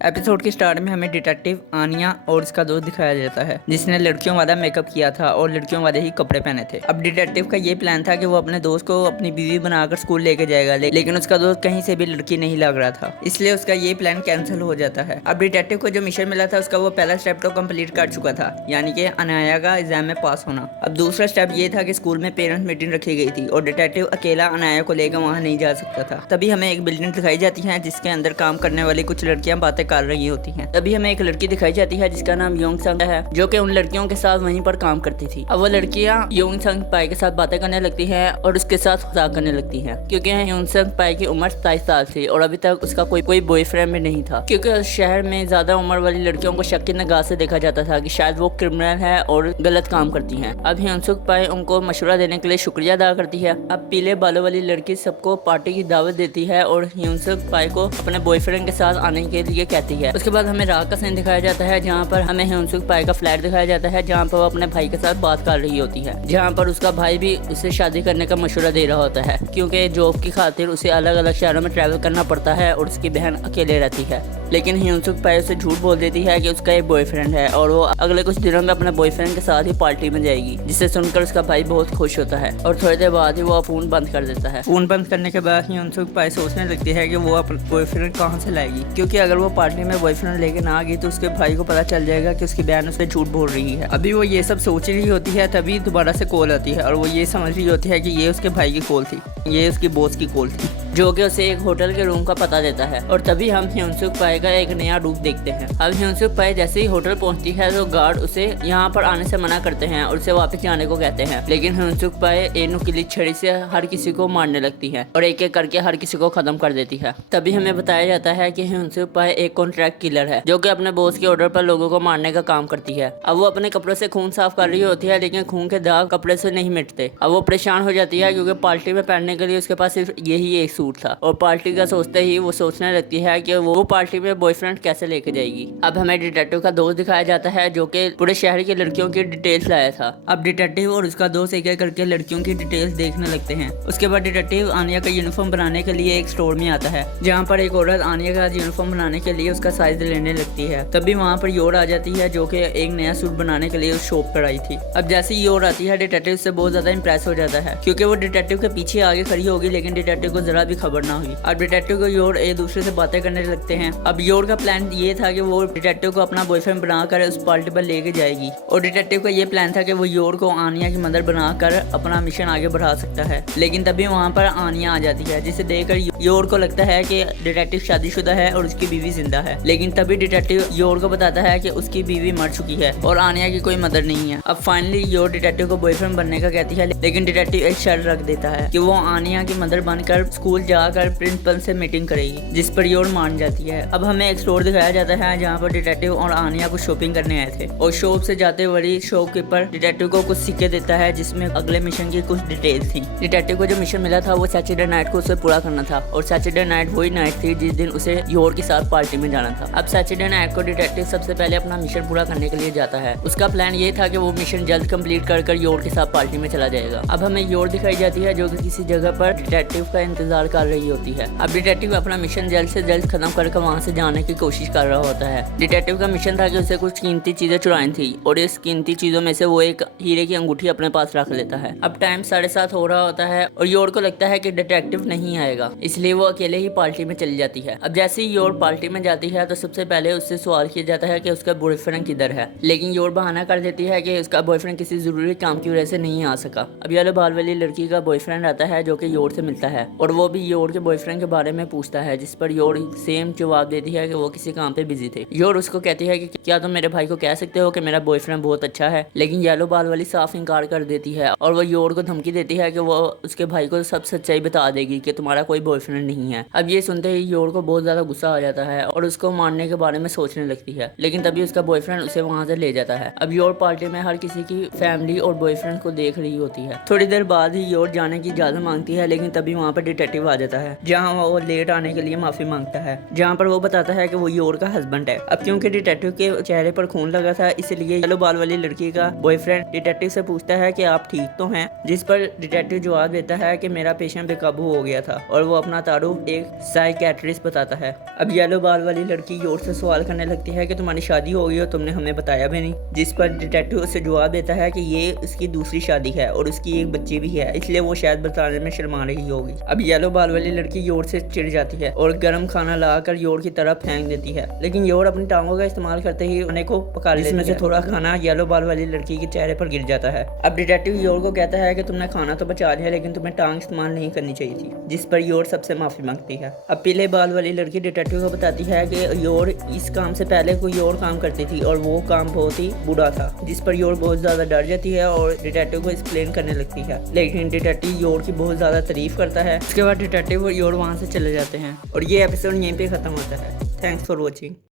Episode के start में हमें डिटेक्टिव आनिया और उसका दोस्त दिखाया जाता है जिसने लड़कियों वाला मेकअप किया था और लड़कियों वाले ही कपड़े पहने थे। अब डिटेक्टिव का ये प्लान था कि वो अपने दोस्त को अपनी बीवी बनाकर स्कूल लेके जाएगा, लेकिन उसका दोस्त कहीं से भी लड़की नहीं लग रहा था, इसलिए उसका ये प्लान कैंसिल हो जाता है। अब डिटेक्टिव को जो मिशन मिला था उसका वो पहला स्टेप तो कम्प्लीट कर चुका था, यानी कि अनाया का एग्जाम में पास होना। अब दूसरा स्टेप ये था कि स्कूल में पेरेंट्स मीटिंग रखी गई थी और डिटेक्टिव अकेला अनाया को लेकर वहाँ नहीं जा सकता था। तभी हमें एक बिल्डिंग दिखाई जाती है जिसके अंदर काम करने वाली कुछ लड़कियां बातें कर रही होती हैं। तभी हमें एक लड़की दिखाई जाती है जिसका नाम योंग संग है, जो कि उन लड़कियों के साथ वहीं पर काम करती थी। अब वो लड़कियां योंग संग पाई के साथ बातें करने लगती हैं और उसके साथ मजाक करने लगती हैं, क्योंकि योंग संग पाई की उम्र 27 साल थी और अभी तक उसका कोई बॉयफ्रेंड भी नहीं था, क्योंकि उस शहर में ज्यादा उम्र वाली लड़कियों को शक की निगाह से देखा जाता था कि शायद वो क्रिमिनल है और गलत काम करती हैं। अब ह्योंसुक पाई उनको मशवरा देने के लिए शुक्रिया अदा करती है। अब पीले बालों वाली लड़की सबको पार्टी की दावत देती है और ह्योंसुक पाई को अपने बॉयफ्रेंड के साथ आने के लिए कहती है। उसके बाद हमें रात का सीन दिखाया जाता है जहाँ पर हमें ह्योंसुक पाई का फ्लैट दिखाया जाता है, जहाँ पर वो अपने भाई के साथ बात कर रही होती है, जहाँ पर उसका भाई भी उसे शादी करने का मशवरा दे रहा होता है, क्योंकि जॉब की खातिर उसे अलग अलग शहरों में ट्रैवल करना पड़ता है और उसकी बहन अकेले रहती है। लेकिन ह्योंसुक पाई उसे झूठ बोल देती है कि उसका एक बॉयफ्रेंड है और वो अगले कुछ दिनों में अपने बॉयफ्रेंड के साथ ही पार्टी में जाएगी, जिसे सुनकर उसका भाई बहुत खुश होता है और थोड़ी देर बाद ही वो फोन बंद कर देता है। फोन बंद करने के बाद ह्योंसुक पाई सोचने लगती है कि वो अपना बॉयफ्रेंड कहाँ से लाएगी, क्योंकि अगर वो पार्टी में बॉयफ्रेंड लेके ना गई तो उसके भाई को पता चल जाएगा कि उसकी बहन उसे झूठ बोल रही है। अभी वो ये सब सोच रही होती है तभी दोबारा से कॉल आती है और वो ये समझ रही होती है कि ये उसके भाई की कॉल थी, ये उसकी बॉस की कॉल थी, जो कि उसे एक होटल के रूम का पता देता है। और तभी हम ह्योंसुक पाई का एक नया रूप देखते हैं। अब ह्योंसुक पाई जैसे ही होटल पहुंचती है तो गार्ड उसे यहाँ पर आने से मना करते हैं और उसे वापस जाने को कहते हैं, लेकिन ह्योंसुक पाई एक नुकीली छड़ी से हर किसी को मारने लगती है और एक एक करके हर किसी को खत्म कर देती है। तभी हमें बताया जाता है कि ह्योंसुक पाई एक कॉन्ट्रैक्ट किलर है, जो कि अपने बॉस के ऑर्डर पर लोगों को मारने का काम करती है। अब वो अपने कपड़ों से खून साफ कर रही होती है, लेकिन खून के दाग कपड़े से नहीं मिटते। अब वो परेशान हो जाती है क्योंकि पार्टी में पहनने के लिए उसके पास सिर्फ यही एक सूट था और पार्टी का सोचते ही वो सोचने लगती है कि वो पार्टी में बॉयफ्रेंड कैसे लेके जाएगी। अब हमें डिटेक्टिव का दोस्त दिखाया जाता है जो कि पूरे शहर की लड़कियों की डिटेल्स लाया था। अब डिटेक्टिव और उसका दोस्त एक एक करके लड़कियों की डिटेल्स देखने लगते हैं। उसके बाद डिटेक्टिव आनिया का यूनिफॉर्म बनाने के लिए एक स्टोर में आता है, जहाँ पर एक औरत आनिया का यूनिफॉर्म बनाने के लिए उसका साइज लेने लगती है। तभी वहाँ पर योर आ जाती है जो कि एक नया सूट बनाने के लिए उस शॉप पर आई थी। अब जैसे ही योर आती है डिटेक्टिव से बहुत ज्यादा इंप्रेस हो जाता है, क्योंकि वो डिटेक्टिव के पीछे आगे खड़ी होगी, लेकिन डिटेक्टिव को जरा भी खबर ना हुई। अब डिटेक्टिव को योर एक दूसरे से बातें करने लगते हैं। अब योर का प्लान ये था कि वो डिटेक्टिव को अपना बॉयफ्रेंड बनाकर उस पार्टी पर लेके जाएगी और डिटेक्टिव का ये प्लान था कि वो योर को आनिया की मदर बनाकर अपना मिशन आगे बढ़ा सकता है। लेकिन तभी वहाँ पर आनिया आ जाती है, जिसे देखकर योर को लगता है कि डिटेक्टिव शादीशुदा है और उसकी बीवी जिंदा है। लेकिन तभी डिटेक्टिव योर को बताता है कि उसकी बीवी मर चुकी है और आनिया की कोई मदर नहीं है। अब फाइनली योर डिटेक्टिव को बॉयफ्रेंड बनने का कहती है, लेकिन डिटेक्टिव एक शर्त रख देता है कि वो आनिया की मदर बनकर स्कूल जाकर प्रिंसिपल से मीटिंग करेगी, जिस पर योर मान जाती है। अब हमें एक स्टोर दिखाया जाता है जहाँ पर डिटेक्टिव और आनिया कुछ शॉपिंग करने आए थे और शॉप से जाते वही शॉपकीपर डिटेक्टिव को कुछ सिक्के देता है जिसमें अगले मिशन की कुछ डिटेल्स थी। डिटेक्टिव को जो मिशन मिला था वो सैटरडे नाइट को उसे पूरा करना था और सैटरडे नाइट वही नाइट थी जिस दिन उसे योर के साथ पार्टी में जाना था। अब सैटरडे नाइट को डिटेक्टिव सबसे पहले अपना मिशन पूरा करने के लिए जाता है। उसका प्लान ये था कि वो मिशन जल्द कंप्लीट कर योर के साथ पार्टी में चला जाएगा। अब हमें योर दिखाई जाती है जो कि किसी जगह पर डिटेक्टिव का इंतजार कर रही होती है। अब डिटेक्टिव अपना मिशन जल्द से जल्द खत्म करके वहाँ से जाने की कोशिश कर रहा होता है। डिटेक्टिव का मिशन था कि उसे कुछ कीमती चीजें चुरानी थी और इस कीमती चीजों में से वो एक हीरे की अंगूठी अपने पास रख लेता है। अब टाइम 7:30 हो रहा होता है और योर को लगता है कि डिटेक्टिव नहीं आएगा, इसलिए वो अकेले ही पार्टी में चली जाती है। अब जैसे ही योर पार्टी में जाती है तो सबसे पहले उससे सवाल किया जाता है कि उसका बॉयफ्रेंड किधर है, लेकिन योर बहाना कर देती है कि उसका बॉयफ्रेंड किसी जरूरी काम की वजह से नहीं आ सका। अब येलो बाल वाली लड़की का बॉयफ्रेंड आता है जो कि योर से मिलता है और वो भी योर के बॉयफ्रेंड के बारे में पूछता है, जिस पर योर सेम जवाब देती है कि वो किसी काम पे बिजी थे। योर उसको कहती है कि क्या तुम मेरे भाई को कह सकते हो कि मेरा बॉयफ्रेंड बहुत अच्छा है, लेकिन येलो बाल वाली साफ इनकार कर देती है और वो योर को धमकी देती है कि वो उसके भाई को सब सच्चाई बता देगी कि तुम्हारा कोई बॉयफ्रेंड नहीं है। अब ये सुनते ही योर को बहुत ज्यादा गुस्सा आ जाता है और उसको मारने के बारे में सोचने लगती है, लेकिन तभी उसका बॉयफ्रेंड उसे वहाँ से ले जाता है। अब योर पार्टी में हर किसी की फैमिली और बॉयफ्रेंड को देख रही होती है। थोड़ी देर बाद ही योर जाने की इजाजत मांगती है, लेकिन तभी वहाँ पर डिटेक्टिव आ जाता है, जहाँ वो लेट आने के लिए माफी मांगता है, जहाँ पर वो बताता है कि वो योर का हस्बैंड है। अब क्योंकि डिटेक्टिव के चेहरे पर खून लगा था, इसलिए येलो बाल वाली लड़की का बॉयफ्रेंड डिटेक्टिव से पूछता है कि आप ठीक तो हैं, जिस पर डिटेक्टिव जवाब देता है कि मेरा पेशेंट बेकाबू हो गया था, और वो अपना तारुफ एक साइकियाट्रिस्ट बताता है। अब येलो बाल वाली लड़की योर से सवाल करने लगती है कि तुम्हारी शादी हो गई और तुमने हमें बताया भी नहीं, जिस पर डिटेक्टिव उसे जवाब देता है कि ये उसकी दूसरी शादी है और उसकी एक बच्ची भी है, इसलिए वो शायद बताने में शर्मा रही होगी। अब येलो बाल वाली लड़की योर से चिढ़ जाती है और गर्म खाना लाकर योर की तरफ फेंक देती है, लेकिन योर अपनी टांगों का इस्तेमाल करते ही उन्हें को पका लेती है, जिसमें से थोड़ा खाना येलो बाल वाली लड़की के चेहरे पर गिर जाता है। अब डिटेक्टिव योर को कहता है कि तुमने खाना तो बचा लिया, लेकिन तुम्हें टांग इस्तेमाल नहीं करनी चाहिए थी, जिस पर योर सबसे माफी मांगती है। अब पीले बाल वाली लड़की डिटेक्टिव को बताती है कि योर इस काम से पहले कोई और काम करती थी और वो काम बहुत ही बुरा था, जिस पर योर बहुत ज्यादा डर जाती है और डिटेक्टिव को एक्सप्लेन करने लगती है, लेकिन डिटेक्टिव योर की बहुत ज्यादा तारीफ करता है। उसके बाद डिटेक्टिव और योर वहाँ से चले जाते हैं और ये एपिसोड यहीं पे खत्म होता है। Thanks for watching.